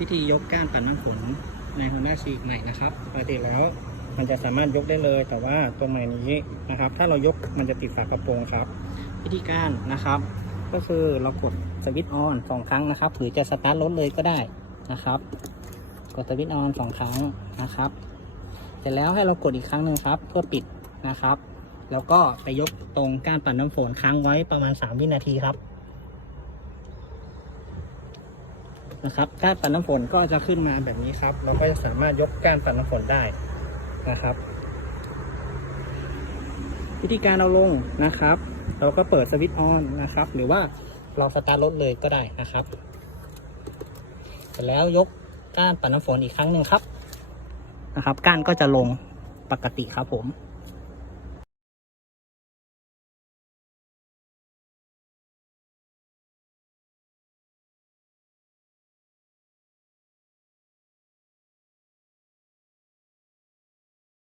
วิธียกก้านปัดน้ำฝนใน Honda Civic ใหม่นะครับปกติแล้วมันจะสามารถยกได้เลย แต่ว่าตัวใหม่นี้นะครับ ถ้าเรายกมันจะติดฝากระโปรงครับ วิธีการนะครับ ก็คือเรากดสวิตช์ออนสองครั้งนะครับหรือจะสตาร์ทรถเลยก็ได้นะครับ กดสวิตช์ออนสองครั้งนะครับ เสร็จแล้วให้เรากดอีกครั้งหนึ่งครับ เพื่อปิดนะครับ แล้วก็ไปยกตรงก้านปัดน้ำฝนค้างไว้ประมาณ 3 วินาทีครับ นะครับก้านปัดน้ำฝนก็จะขึ้นมาแบบนี้ครับ เราก็จะสามารถยกก้านปัดน้ำฝนได้นะครับ วิธีการเอาลงนะครับ เราก็เปิดสวิตช์ออนนะครับ หรือว่าเราสตาร์ทรถเลยก็ได้นะครับเสร็จแล้วยกก้านปัดน้ำฝนอีกครั้งหนึ่งครับนะครับ ก้านก็จะลงปกติครับผม